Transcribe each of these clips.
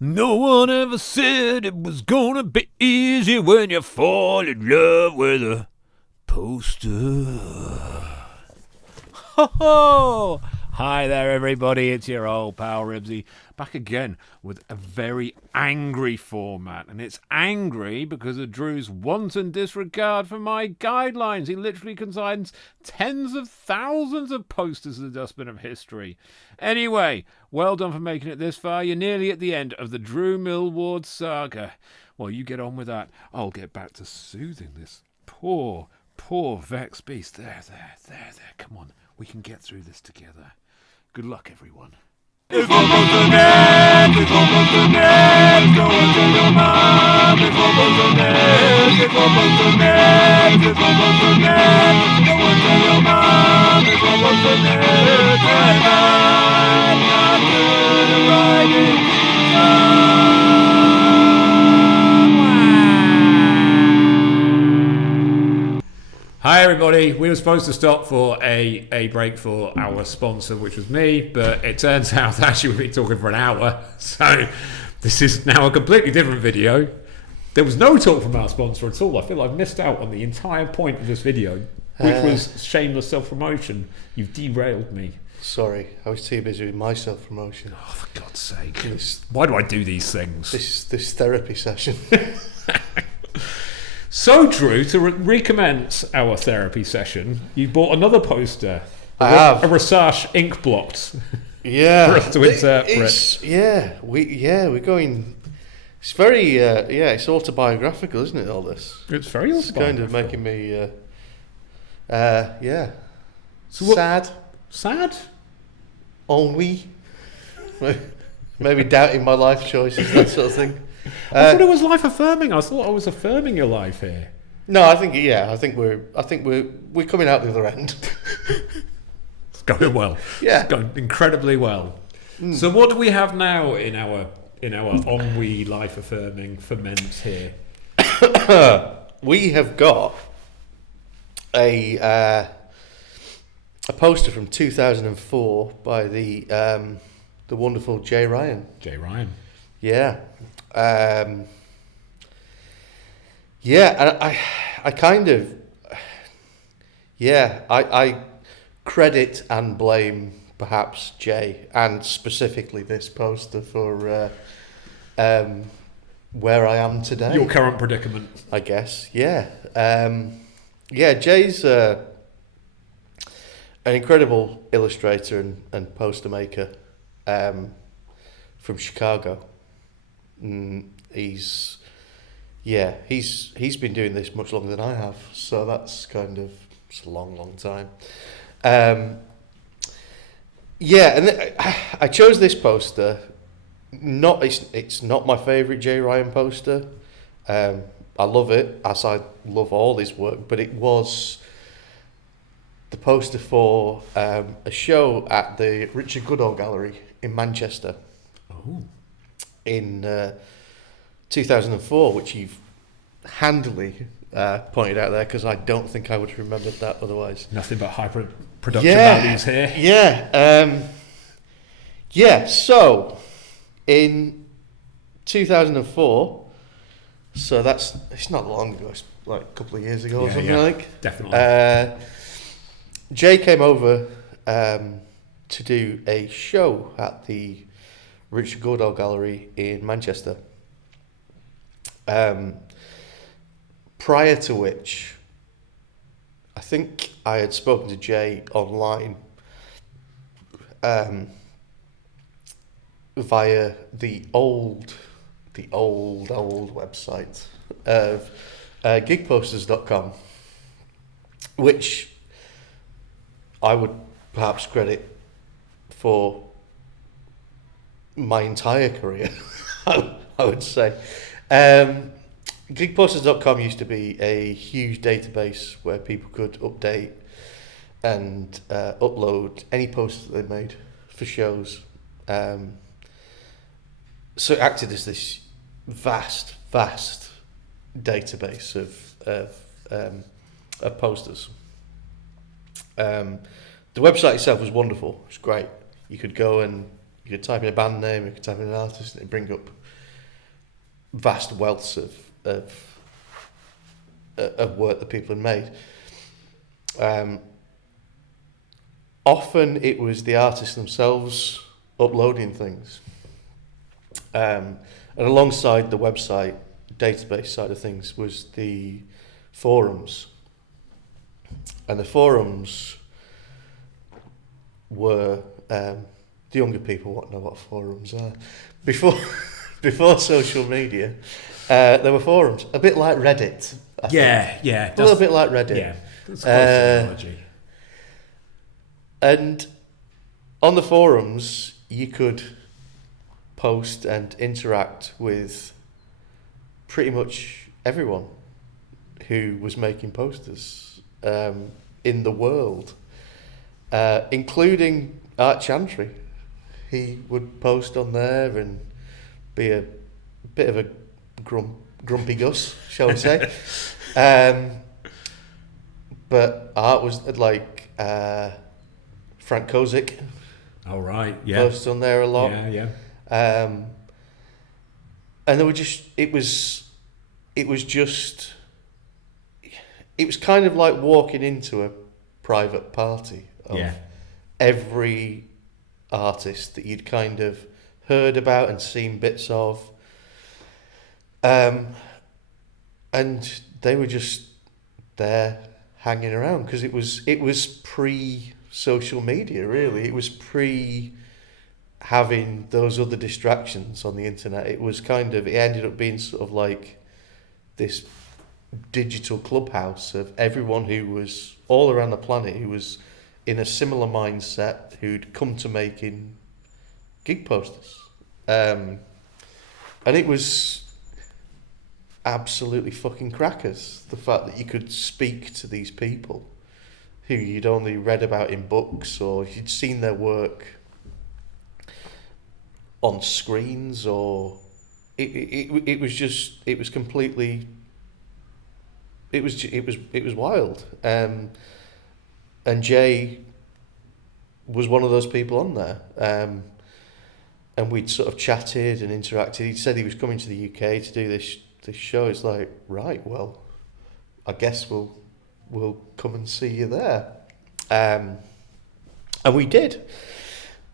No one ever said it was gonna be easy when you fall in love with a poster. Ho ho! Hi there, everybody. It's your old pal Ribsy back again with a very angry format. And it's angry because of Drew's wanton disregard for my guidelines. He literally consigns tens of thousands of posters in the dustbin of history. Anyway, well done for making it this far. You're nearly at the end of the Drew Millward saga. Well, you get on with that. I'll get back to soothing this poor vexed beast. There. Come on. We can get through this together. Good luck, everyone. It's almost the Neds. It's almost the Neds. Go and tell your mom. It's almost the Neds. It's almost the Neds. It's almost the Neds. Go and tell your mom. It's almost the Neds. And I'm not good at writing. Hi everybody, we were supposed to stop for a break for our sponsor, which was me, but it turns out actually we've been talking for an hour, so this is now a completely different video. There was no talk from our sponsor at all. I feel I've missed out on the entire point of this video, which was shameless self-promotion. You've derailed me. Sorry, I was too busy with my self-promotion. Oh, for God's sake. Why do I do these things? This therapy session. So, Drew, to recommence our therapy session, you bought another poster. I have. A Research ink blocked. Yeah. For us to interpret. We're going... It's very, it's autobiographical, isn't it, all this? It's very It's kind of making me, So sad. Sad? Ennui. Maybe doubting my life choices, that sort of thing. I thought it was life affirming. I thought I was affirming your life here. No, I think we're coming out the other end. It's going well. Yeah. It's going incredibly well. So what do we have now in our ennui life affirming ferment here? We have got a poster from 2004 by the wonderful Jay Ryan. Jay Ryan. Yeah. And I kind of, I credit and blame perhaps Jay and specifically this poster for where I am today. Your current predicament. I guess, yeah. Jay's an incredible illustrator and poster maker from Chicago. He's been doing this much longer than I have, so that's it's a long time. And I chose this poster. It's not my favourite Jay Ryan poster. I love it, as I love all his work, but it was the poster for a show at the Richard Goodall Gallery in Manchester. Oh. In 2004, which you've handily pointed out there, because I don't think I would have remembered that otherwise. Nothing but hyper production values here. So in 2004, so it's not long ago, it's like a couple of years ago or something like. Definitely. Jay came over to do a show at the Richard Goodall Gallery in Manchester. Prior to which, I think I had spoken to Jay online via the old website of gigposters.com, which I would perhaps credit for my entire career, I would say. Gigposters.com used to be a huge database where people could update and upload any posts that they made for shows. So it acted as this vast database of posters. The website itself was wonderful. It was great. You could go and You could type in a band name, you could type in an artist, and it'd bring up vast wealths of work that people had made. Often it was the artists themselves uploading things. And alongside the website database side of things was the forums. And the forums were, the younger people won't know what forums are. Before social media, there were forums, a bit like Reddit. I think. Yeah. A little bit like Reddit. Yeah, that's a close analogy. And on the forums, you could post and interact with pretty much everyone who was making posters in the world, including Art Chantry. He would post on there and be a bit of a grumpy Gus, shall we say. But Art was like Frank Kozik. Oh, right, yeah. Posts on there a lot. Yeah. And there were just, it was kind of like walking into a private party of every artist that you'd kind of heard about and seen bits of. And they were just there hanging around because it was pre-social media, really. It was having those other distractions on the internet. It was kind of, it ended up being sort of like this digital clubhouse of everyone who was all around the planet who was in a similar mindset, who'd come to making gig posters. And it was absolutely fucking crackers, the fact that you could speak to these people who you'd only read about in books or you'd seen their work on screens, or it was wild. And Jay was one of those people on there, and we'd sort of chatted and interacted. He said he was coming to the UK to do this show. It's like, right, well, I guess we'll come and see you there. And we did.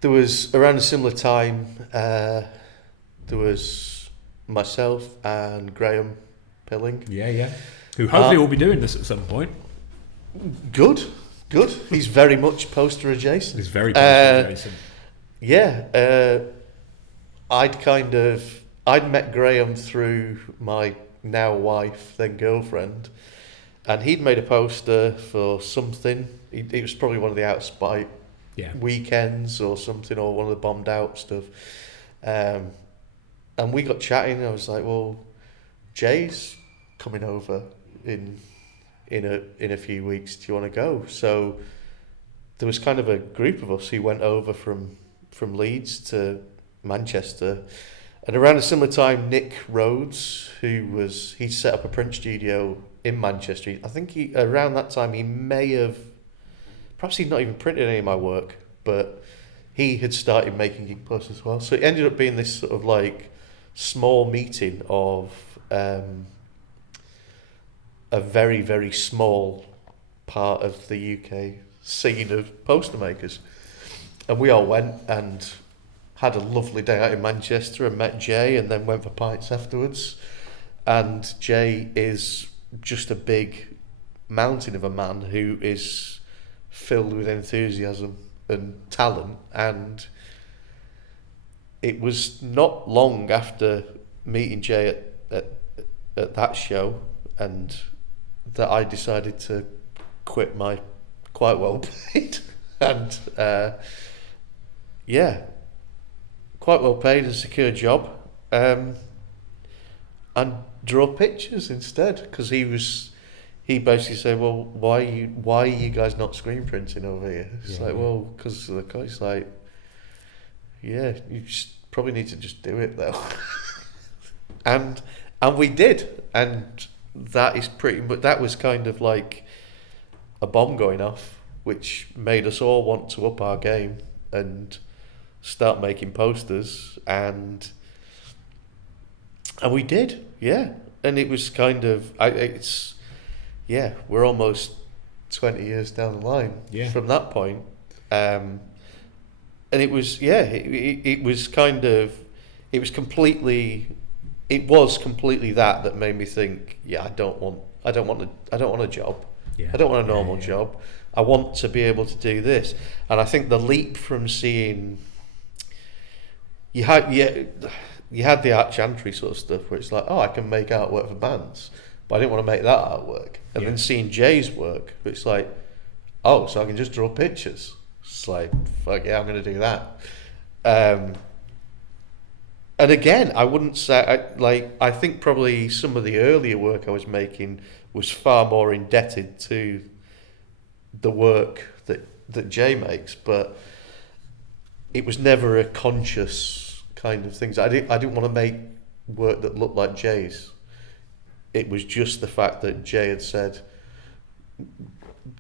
There was, around a similar time, there was myself and Graham Pilling. Yeah. Who hopefully will be doing this at some point. Good. He's very much poster adjacent. He's very poster adjacent. Yeah. I'd met Graham through my now wife, then girlfriend, and he'd made a poster for something. It was probably one of the Outspite weekends or something, or one of the Bombed Out stuff. And we got chatting, and I was like, well, Jay's coming over in a few weeks. Do you want to go? So there was kind of a group of us who went over from Leeds to Manchester. And around a similar time, Nick Rhodes, he'd set up a print studio in Manchester. I think around that time he may have, perhaps he'd not even printed any of my work, but he had started making gig posters as well. So it ended up being this sort of like small meeting of a very, very small part of the UK scene of poster makers. And we all went and had a lovely day out in Manchester and met Jay, and then went for pints afterwards. And Jay is just a big mountain of a man who is filled with enthusiasm and talent. And it was not long after meeting Jay at that show and that I decided to quit my quite well paid and quite well paid and secure job, and draw pictures instead, because he basically said, well, why are you guys not screen printing over here? It's well, because of the cost. It's like, yeah, you just probably need to just do it though. and we did, and that is that was kind of like a bomb going off, which made us all want to up our game and start making posters, and we did, yeah. And it was kind of, we're almost 20 years down the line from that point. And it was, it was completely that made me think, I don't want a job. Yeah. I don't want a normal job. I want to be able to do this. And I think the leap from seeing, you had the art chantry sort of stuff where it's like, I can make artwork for bands, but I didn't want to make that artwork. And then seeing Jay's work, it's like, so I can just draw pictures. It's like, fuck yeah, I'm going to do that. And again, I wouldn't say, I think probably some of the earlier work I was making was far more indebted to the work that Jay makes, but it was never a conscious kind of thing. I didn't want to make work that looked like Jay's. It was just the fact that Jay had said,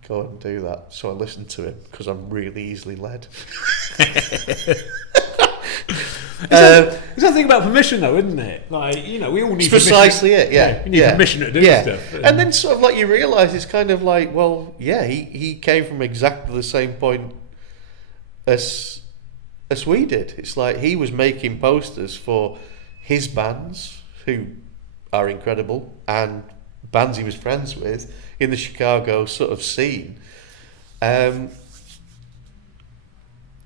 go and do that. So I listened to him because I'm really easily led. It's that thing about permission, though, isn't it? Like, we all need precisely permission. It. You need permission to do stuff. And then sort of like you realise it's kind of like, he came from exactly the same point as we did. It's like he was making posters for his bands, who are incredible, and bands he was friends with in the Chicago sort of scene.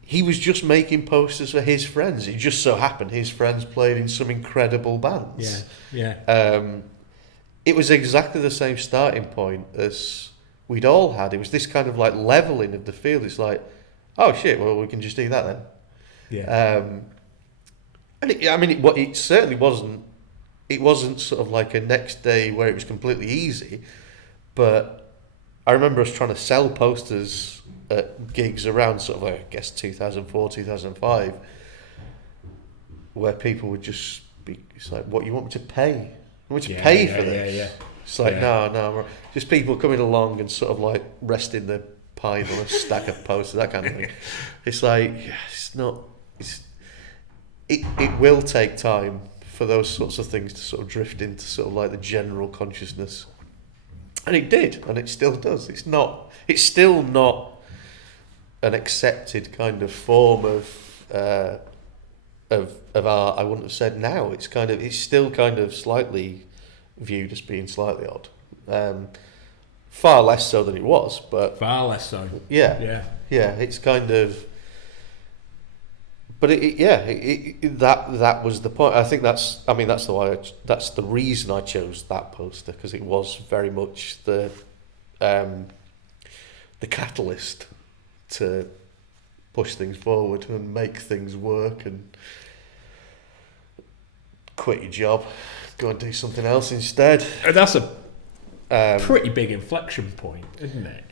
He was just making posters for his friends. It just so happened his friends played in some incredible bands. It was exactly the same starting point as we'd all had. It was this kind of like leveling of the field. It's like, oh shit, well we can just do that then. And it certainly wasn't. It wasn't sort of like a next day where it was completely easy, but I remember us trying to sell posters at gigs around sort of like, I guess 2004, 2005, where people would just be, it's like, what, you want me to pay? You want me to pay for this? It's like, no, just people coming along and sort of like resting their pine on a stack of posters, that kind of thing. It's like, it will take time for those sorts of things to sort of drift into sort of like the general consciousness, and it did, and it still does. It's still not an accepted kind of form of art. I wouldn't have said now. It's still kind of slightly viewed as being slightly odd. Far less so than it was, but far less so. Yeah. It's kind of. But that was the point. I think that's the reason I chose that poster, because it was very much the catalyst to push things forward and make things work and quit your job, go and do something else instead. And that's a pretty big inflection point, isn't it?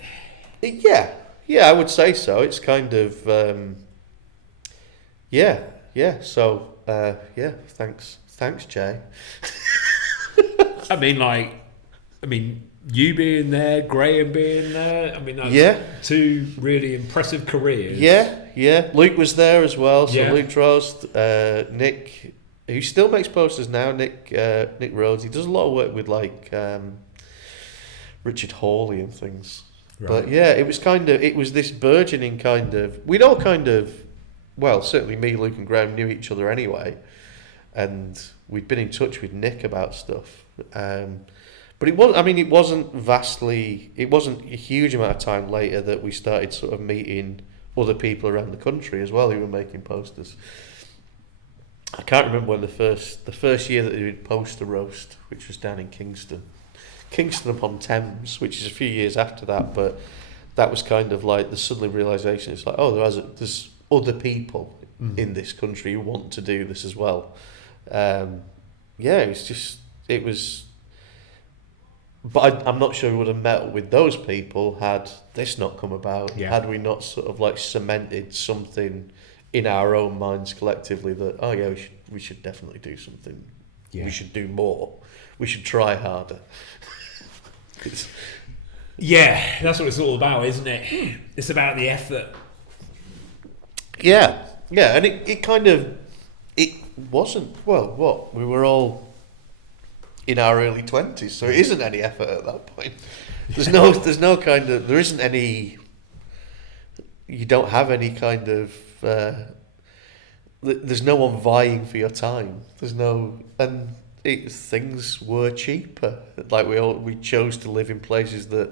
Yeah, I would say so. It's kind of. So, thanks, Jay. You being there, Graham being there. That's two really impressive careers. Yeah. Luke was there as well. So Yeah. Luke Drost, Nick, who still makes posters now. Nick Rhodes. He does a lot of work with like Richard Hawley and things. Right. But yeah, it was this burgeoning kind of. We'd all kind of. Well, certainly me, Luke and Graham knew each other anyway, and we'd been in touch with Nick about stuff. But it wasn't a huge amount of time later that we started sort of meeting other people around the country as well who were making posters. I can't remember when the first year that they did Poster Roast, which was down in Kingston upon Thames, which is a few years after that, but that was kind of like the sudden realisation. It's like, there's other people in this country who want to do this as well. It was. But I'm not sure we would have met with those people had this not come about. Yeah. Had we not sort of like cemented something in our own minds collectively that we should definitely do something. Yeah. We should do more. We should try harder. Yeah, that's what it's all about, isn't it? It's about the effort. Yeah, Yeah, and it kind of, it wasn't, well, what, we were all in our early 20s, so it isn't any effort at that point. There isn't any, you don't have any kind of, there's no one vying for your time. Things were cheaper. Like we chose to live in places that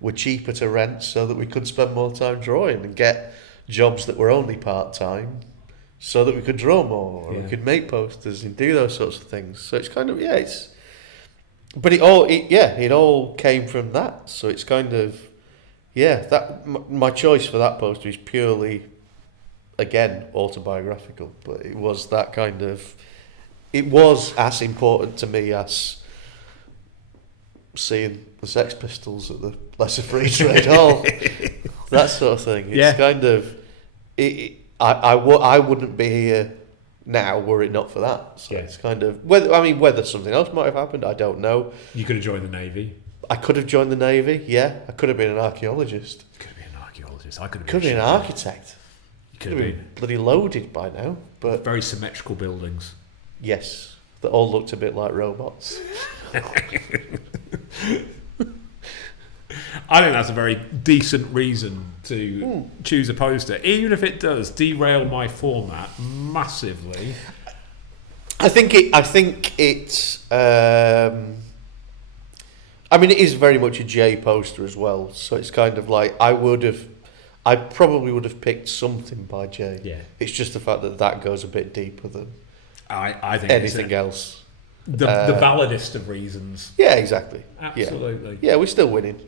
were cheaper to rent so that we could spend more time drawing and get jobs that were only part-time so that we could draw more or we could make posters and do those sorts of things. So it's kind of, but it all came from that. So it's kind of, my choice for that poster is purely, again, autobiographical, but it was that kind of, it was as important to me as seeing the Sex Pistols at the Lesser Free Trade Hall, that sort of thing. It's kind of, I wouldn't be here now were it not for that. So it's kind of, whether something else might have happened, I don't know. You could have joined the Navy. I could have joined the Navy, yeah. I could have been an archaeologist. Could have been an archaeologist. I could have been an architect. You could have been bloody loaded by now. But very symmetrical buildings. Yes, that all looked a bit like robots. I think that's a very decent reason to choose a poster, even if it does derail my format massively. I think it's. It is very much a J poster as well. So it's kind of like I probably would have picked something by J. Yeah. It's just the fact that goes a bit deeper than I think anything else. The validest of reasons. Yeah, exactly. Absolutely. Yeah, we're still winning.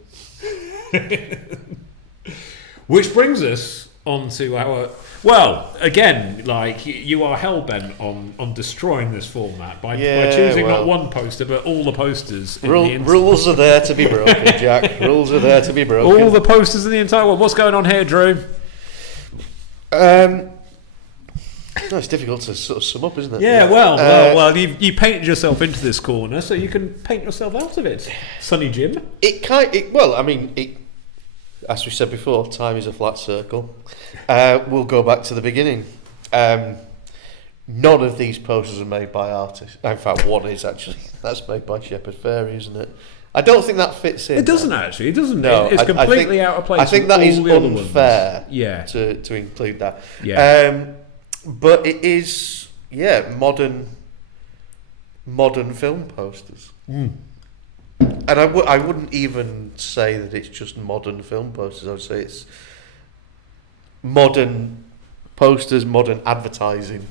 Which brings us on to our... Well, again, like, you are hell-bent on destroying this format by choosing not one poster, but all the posters in the entire... Rules are there to be broken, Jack. Rules are there to be broken. All the posters in the entire world. What's going on here, Drew? No, it's difficult to sort of sum up, isn't it? Yeah, well, you painted yourself into this corner, so you can paint yourself out of it, Sonny Jim. As we said before, time is a flat circle. We'll go back to the beginning. None of these posters are made by artists. In fact, one is actually. That's made by Shepherd Fairey, isn't it? I don't think that fits in. It doesn't actually. It doesn't. No, it's completely out of place. I think that is unfair. Yeah. To include that. Yeah. But it is, modern film posters. And I wouldn't even say that it's just modern film posters. I would say it's modern posters, modern advertising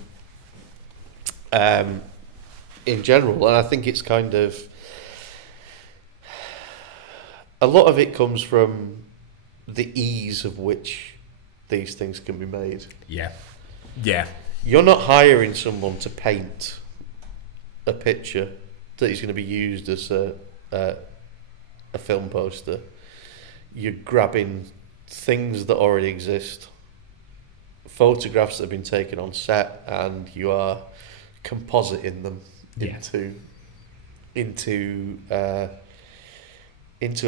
in general. And I think it's kind of... A lot of it comes from the ease of which these things can be made. Yeah. Yeah. You're not hiring someone to paint a picture that is going to be used as a film poster. You're grabbing things that already exist, photographs that have been taken on set, and you are compositing them into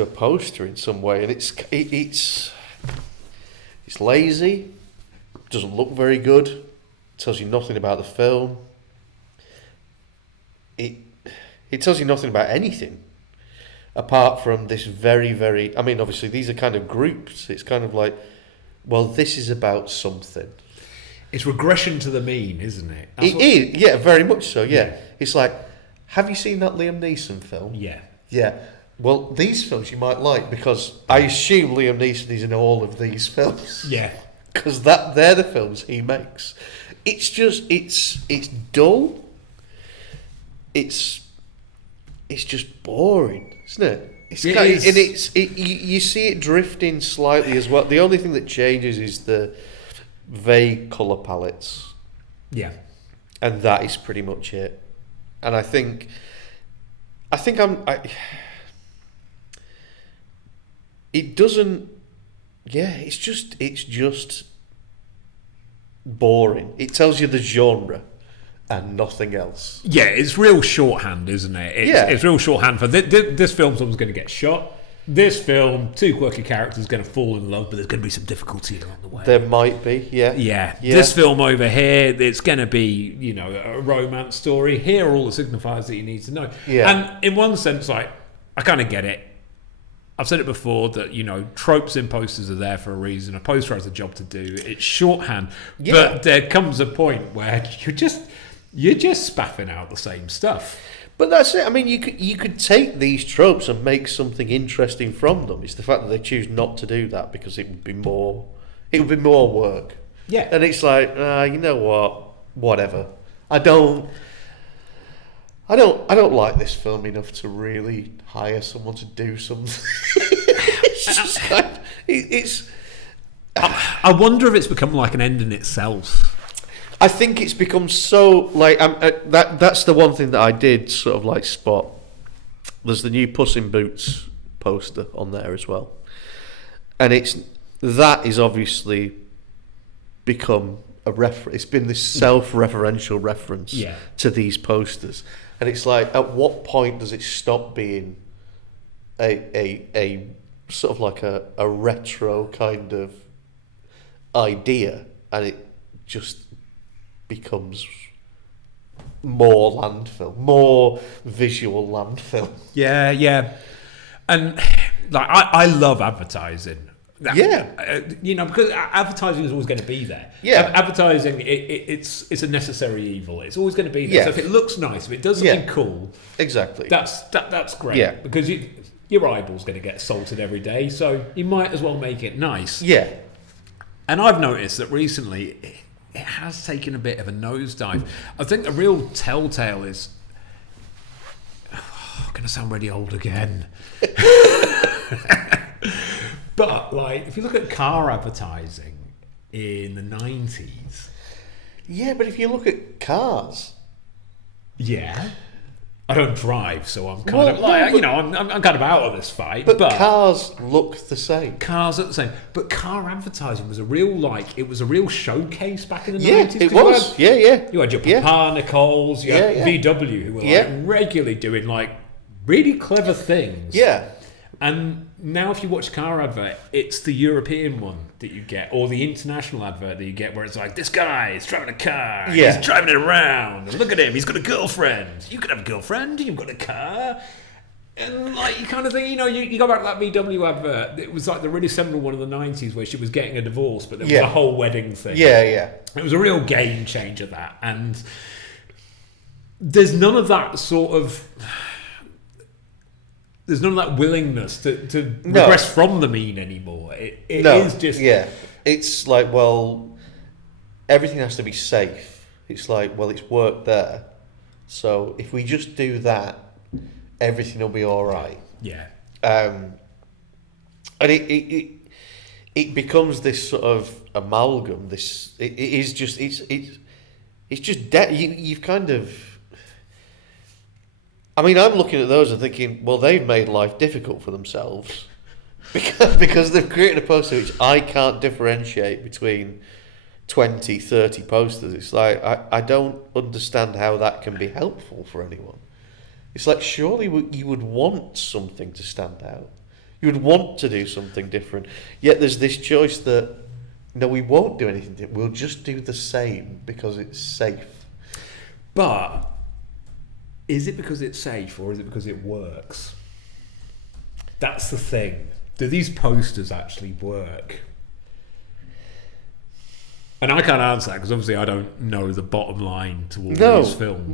a poster in some way. And it's lazy. Doesn't look very good. Tells you nothing about the film. It tells you nothing about anything apart from this very, very... I mean, obviously, these are kind of groups. It's kind of like, well, this is about something. It's regression to the mean, isn't it? It is, yeah, very much so, yeah. It's like, have you seen that Liam Neeson film? Yeah. Yeah. Well, these films you might like because I assume Liam Neeson is in all of these films. Yeah. Because they're the films he makes. It's just it's dull. It's just boring, isn't it? You see it drifting slightly as well. The only thing that changes is the vague colour palettes. Yeah. And that is pretty much it. And I think it doesn't. Yeah, it's just boring. It tells you the genre and nothing else. Yeah, it's real shorthand, isn't it? It's real shorthand for this film. Someone's going to get shot. this film, two quirky characters going to fall in love, but there's going to be some difficulty along the way. There might be, yeah. Yeah. This film over here, it's going to be, a romance story. Here are all the signifiers that you need to know. Yeah. And in one sense, I kind of get it. I've said it before that, tropes in posters are there for a reason. A poster has a job to do. It's shorthand. Yeah. But there comes a point where you're just spaffing out the same stuff. But that's it. I mean, you could take these tropes and make something interesting from them. It's the fact that they choose not to do that because it would be more work. Yeah. And it's like, you know what? Whatever. I don't like this film enough to really hire someone to do something. It's just like, I wonder if it's become like an end in itself. I think it's become so like that's the one thing that I did sort of like spot. There's the new Puss in Boots poster on there as well, and that is obviously become a reference. It's been this self-referential reference to these posters, and it's like, at what point does it stop being a sort of like a retro kind of idea, and it just becomes more landfill, more visual landfill. Yeah. And like I love advertising. Because advertising is always going to be there. Yeah. Advertising, it's a necessary evil. It's always going to be there. So if it looks nice, if it does something cool, exactly, that's great. Yeah. Because your eyeball's going to get salted every day, so you might as well make it nice. Yeah. And I've noticed that recently it has taken a bit of a nosedive. I think the real telltale is... I'm going to sound really old again. But, like, if you look at car advertising in the 90s... Yeah, but if you look at cars... Yeah. I don't drive, so I'm kind of like, I'm kind of out of this fight. But cars look the same. Cars look the same. But car advertising was a real showcase back in the 90s. Yeah, it was. Yeah. You had your Papa Nichols, you had VW, who were regularly doing really clever things. Yeah. And now if you watch a car advert, it's the European one that you get, or the international advert that you get, where it's like, this guy is driving a car, he's driving it around, and look at him, he's got a girlfriend. You could have a girlfriend, you've got a car. And you kind of think, you go back to that VW advert, it was like the really seminal one in the 90s where she was getting a divorce, but there was a whole wedding thing. Yeah. It was a real game changer, that. And there's none of that sort of... There's none of that willingness to regress from the mean anymore. It is just... Yeah. It's like, well, everything has to be safe. It's like, well, it's worked there. So if we just do that, everything will be all right. Yeah. And it becomes this sort of amalgam. You've kind of... I mean, I'm looking at those and thinking, well, they've made life difficult for themselves because they've created a poster which I can't differentiate between 20, 30 posters. It's like, I don't understand how that can be helpful for anyone. It's like, surely you would want something to stand out. You would want to do something different. Yet there's this choice that, no, we won't do anything different. We'll just do the same because it's safe. But... is it because it's safe or is it because it works? That's the thing. Do these posters actually work? And I can't answer that because obviously I don't know the bottom line to all these films.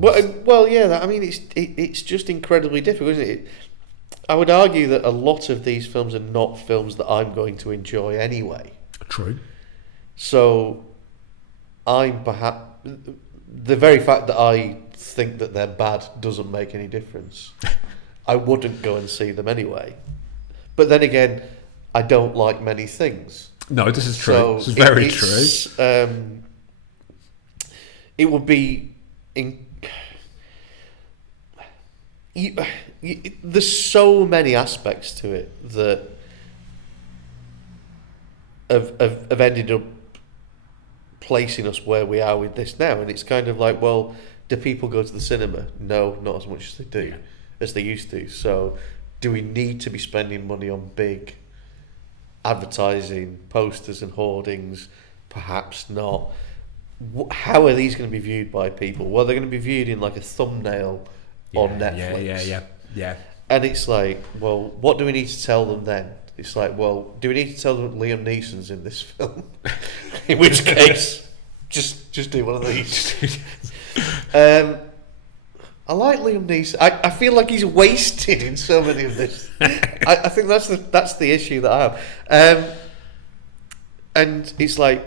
Well, yeah. It's just incredibly difficult, isn't it? I would argue that a lot of these films are not films that I'm going to enjoy anyway. True. So, the very fact that I think that they're bad doesn't make any difference. I wouldn't go and see them anyway. But then again, I don't like many things. No, this is true. So this is very true. It would be... there's so many aspects to it that have ended up placing us where we are with this now. And it's kind of like, well... do people go to the cinema? No, not as much as they do, as they used to. So, do we need to be spending money on big advertising, posters and hoardings? Perhaps not. How are these going to be viewed by people? Well, they're going to be viewed in like a thumbnail on Netflix. Yeah. And it's like, well, what do we need to tell them then? It's like, well, do we need to tell them Liam Neeson's in this film? In which case, just do one of these. I like Liam Neeson. I feel like he's wasted in so many of this. I think that's the issue that I have. And it's like,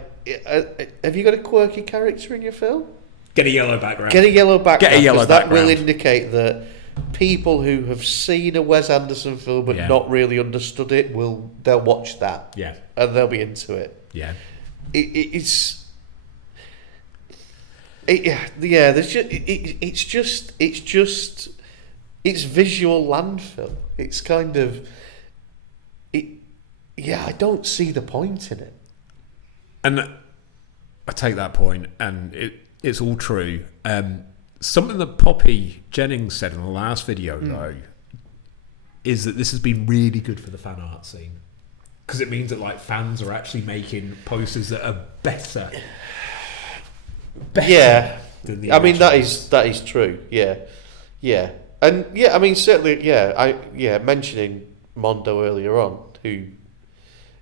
have you got a quirky character in your film? Get a yellow background. That will indicate that people who have seen a Wes Anderson film but not really understood it they'll watch that. Yeah. And they'll be into it. Yeah. It's visual landfill. It's kind of I don't see the point in it. And I take that point, and it's all true. Something that Poppy Jennings said in the last video, though, is that this has been really good for the fan art scene, because it means that like fans are actually making posters that are better. Yeah, than the I mean originals. that is true. Yeah, and I mean certainly. Mentioning Mondo earlier on, who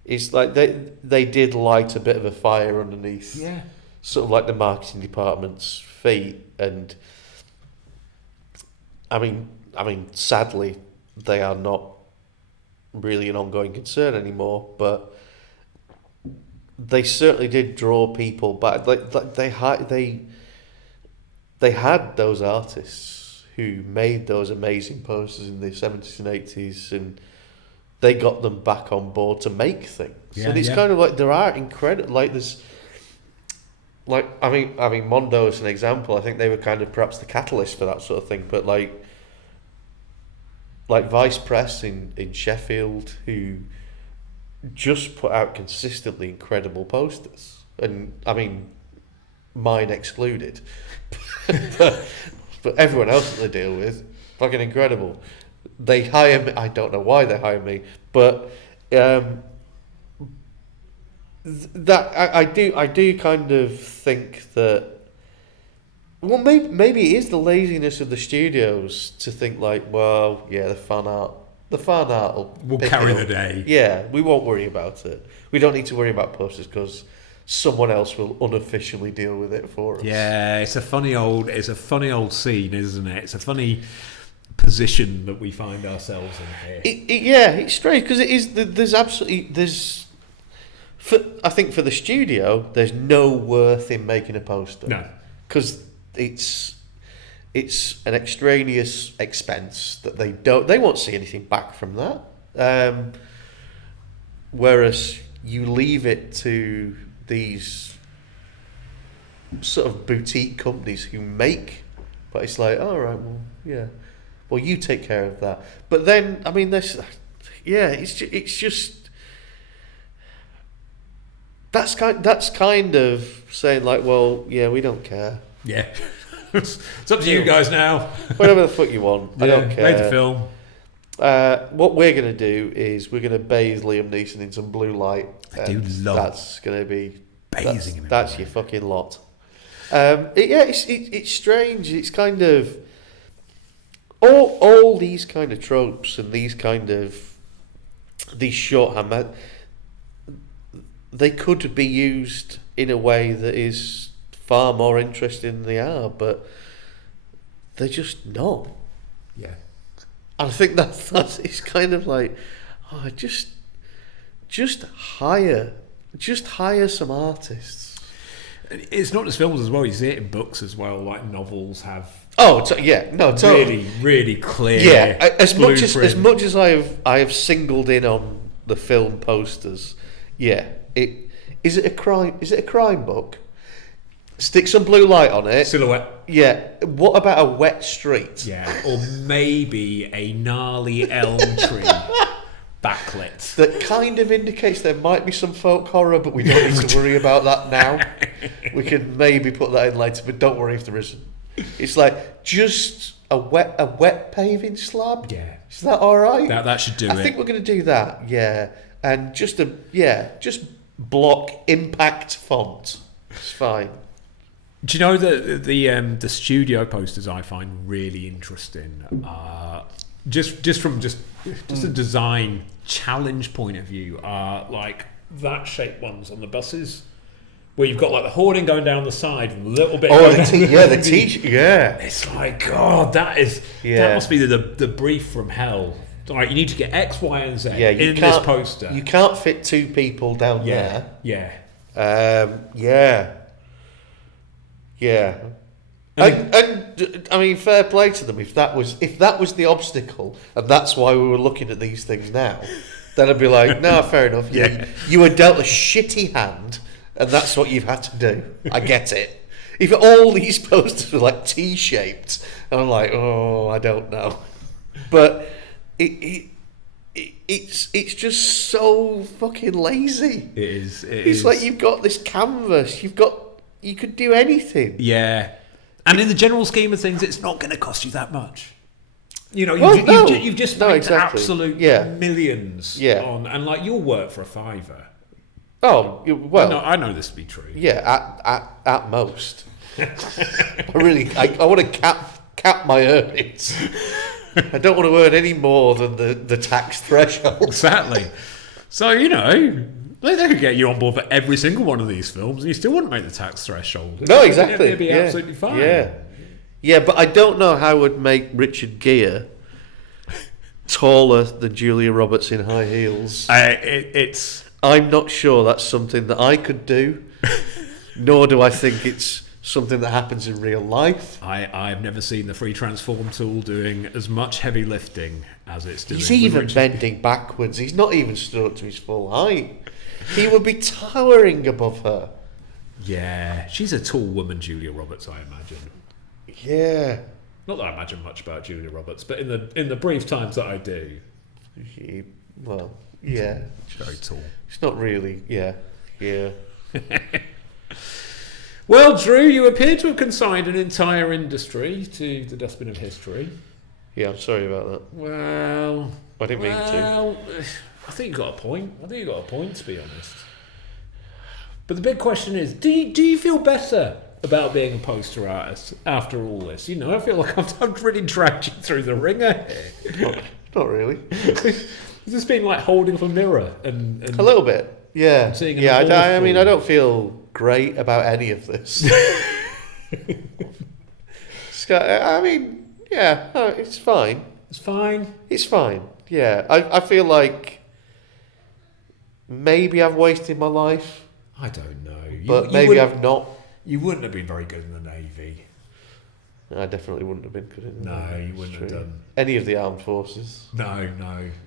is like they did light a bit of a fire underneath. Yeah. Sort of like the marketing department's feet, and I mean, sadly, they are not really an ongoing concern anymore. But they certainly did draw people back. Like they had those artists who made those amazing posters in the 70s and 80s, and they got them back on board to make things. And it's kind of like there are incredible, like there's. Like I mean, Mondo as an example, I think they were kind of perhaps the catalyst for that sort of thing. But like Vice Press in Sheffield, who just put out consistently incredible posters, and I mean, mine excluded, but everyone else that they deal with, fucking incredible. They hire me. I don't know why they hire me, but. That I do kind of think that, well, maybe it is the laziness of the studios to think like, well, yeah, the fan art will carry the day. Yeah, we won't worry about it. We don't need to worry about posters because someone else will unofficially deal with it for us. Yeah, it's a funny old scene, isn't it? It's a funny position that we find ourselves in here. It's strange because it is. There's. I think for the studio, there's no worth in making a poster. No, because it's an extraneous expense that they won't see anything back from that. Whereas you leave it to these sort of boutique companies who make, but it's like, all right, well, yeah, well, you take care of that. But then, I mean, it's just. That's kind of saying like, well, yeah, we don't care. Yeah, it's up to you guys now. Whatever the fuck you want, I don't care. Made the film. What we're gonna do is we're gonna bathe Liam Neeson in some blue light. I do love. That's gonna be bathing him. That's your fucking lot. It's strange. It's kind of all these kind of tropes and these shorthand. They could be used in a way that is far more interesting than they are, but they're just not. Yeah. And I think that's it's kind of like, just hire some artists. It's not just films as well. You see it in books as well. Like novels have. Totally. Really clear. Yeah, as much as I have singled in on the film posters. Yeah. Is it a crime book? Stick some blue light on it. Silhouette. Yeah. What about a wet street? Yeah. Or maybe a gnarly elm tree backlit. That kind of indicates there might be some folk horror, but we don't need to worry about that now. We can maybe put that in later, but don't worry if there isn't. It's like just a wet paving slab. Yeah. Is that all right? That should do it. I think we're going to do that. Yeah, and just block impact font. It's fine. Do you know the studio posters I find really interesting? Just from a design challenge point of view, are like that shaped ones on the buses, where you've got like the hoarding going down the side and a little bit. Oh, the T. Yeah, it's like, God, that must be the brief from hell. Like, you need to get X, Y, and Z in this poster. You can't fit two people down there. Yeah. Yeah. And I mean, fair play to them. If that was the obstacle, and that's why we were looking at these things now, then I'd be like, no, fair enough. Yeah. You were dealt a shitty hand, and that's what you've had to do. I get it. If all these posters were like T-shaped, and I'm like, oh, I don't know, but it's just so fucking lazy. It is. It's like you've got this canvas. You could do anything. Yeah. And in the general scheme of things, it's not going to cost you that much. You know, you've just spent absolute millions on, and like, you'll work for a fiver. Oh, well, I know this to be true. Yeah, at most. I want to cap my earnings. I don't want to earn any more than the tax threshold. Exactly. So, you know, they could get you on board for every single one of these films, and you still wouldn't make the tax threshold. No, exactly. It'd be absolutely fine. Yeah, but I don't know how it would make Richard Gere taller than Julia Roberts in high heels. I'm not sure that's something that I could do, nor do I think it's something that happens in real life. I've never seen the free transform tool doing as much heavy lifting as it's doing. He's even bending backwards. He's not even stood up to his full height. He would be towering above her. Yeah, she's a tall woman, Julia Roberts, I imagine. Yeah. Not that I imagine much about Julia Roberts, but in the brief times that I do. Yeah. She's very tall. It's not really, yeah. Well, Drew, you appear to have consigned an entire industry to the dustbin of history. Yeah, I'm sorry about that. Well, I didn't mean to. I think you got a point. To be honest. But the big question is, do you feel better about being a poster artist after all this? You know, I feel like I've really dragged you through the ringer here. Not really. It's just been like holding up a mirror and a little bit, yeah. I mean, I don't feel great about any of this. I mean, yeah, no, it's fine. It's fine. It's fine. Yeah, I feel like maybe I've wasted my life. I don't know. But maybe I've not. You wouldn't have been very good in the Navy. I definitely wouldn't have been good in the Navy. No, you wouldn't have done. Any of the armed forces. No.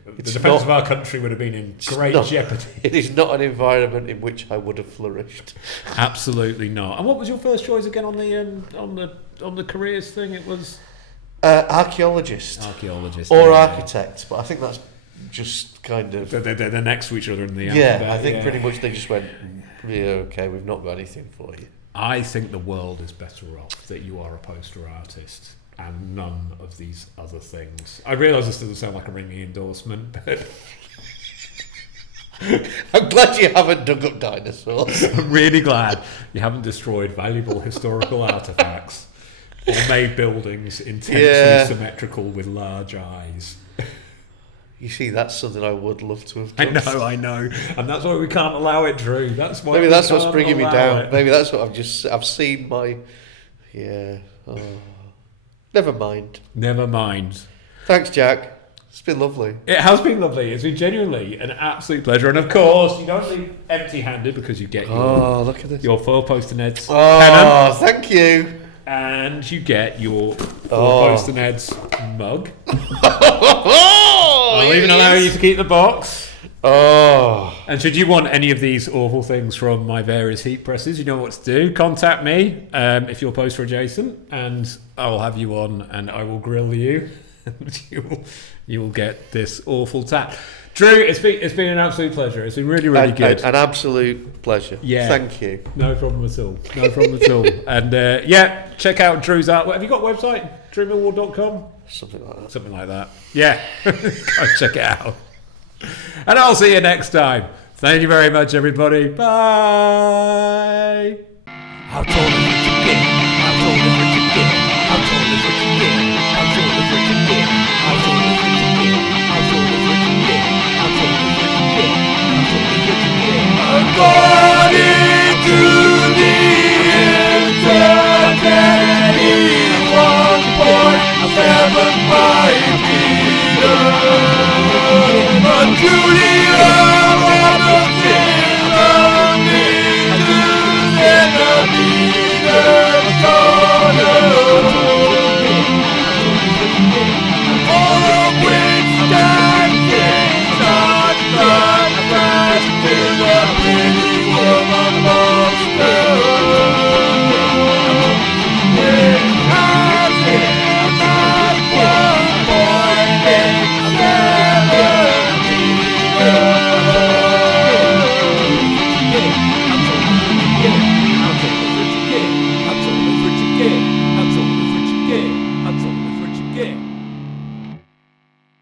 The defence of our country would have been in great jeopardy. It is not an environment in which I would have flourished. Absolutely not. And what was your first choice again on the careers thing? It was archaeologist. Or architect, but I think that's just kind of... They're next to each other in the alphabet. Yeah, I think pretty much they just went, yeah, okay, we've not got anything for you. I think the world is better off that you are a poster artist and none of these other things. I realise this doesn't sound like a ringing endorsement, but... I'm glad you haven't dug up dinosaurs. I'm really glad you haven't destroyed valuable historical artefacts or made buildings intensely symmetrical with large eyes. You see, that's something I would love to have done. I know. And that's why we can't allow it, Drew. That's why maybe that's what's bringing me down. Maybe that's what I've seen my... Yeah. Oh. Never mind. Thanks, Jack. It's been lovely. It has been lovely. It's been genuinely an absolute pleasure. And of course, you don't leave empty-handed because you get look at this. Your four poster Neds pennant. Thank you. And you get your four poster Neds mug. I'll even allow you to keep the box. And should you want any of these awful things from my various heat presses, you know what to do. Contact me if you're poster adjacent, and I'll have you on and I will grill you. you will get this awful tat. Drew, it's been an absolute pleasure. It's been really, really good. An absolute pleasure. Yeah. Thank you. No problem at all. No problem at all. And check out Drew's art. Have you got a website? DrewMillward.com? Something like that. Yeah. Go check it out. And I'll see you next time. Thank you very much, everybody. Bye. How tall is what you get? How tall is what you get? How tall is what you get? How tall is what you get? How tall is what you get? How tall is what you get? How tall is what you get? How tall is what you get? According to the internet, he's 1.75 meters. But Julian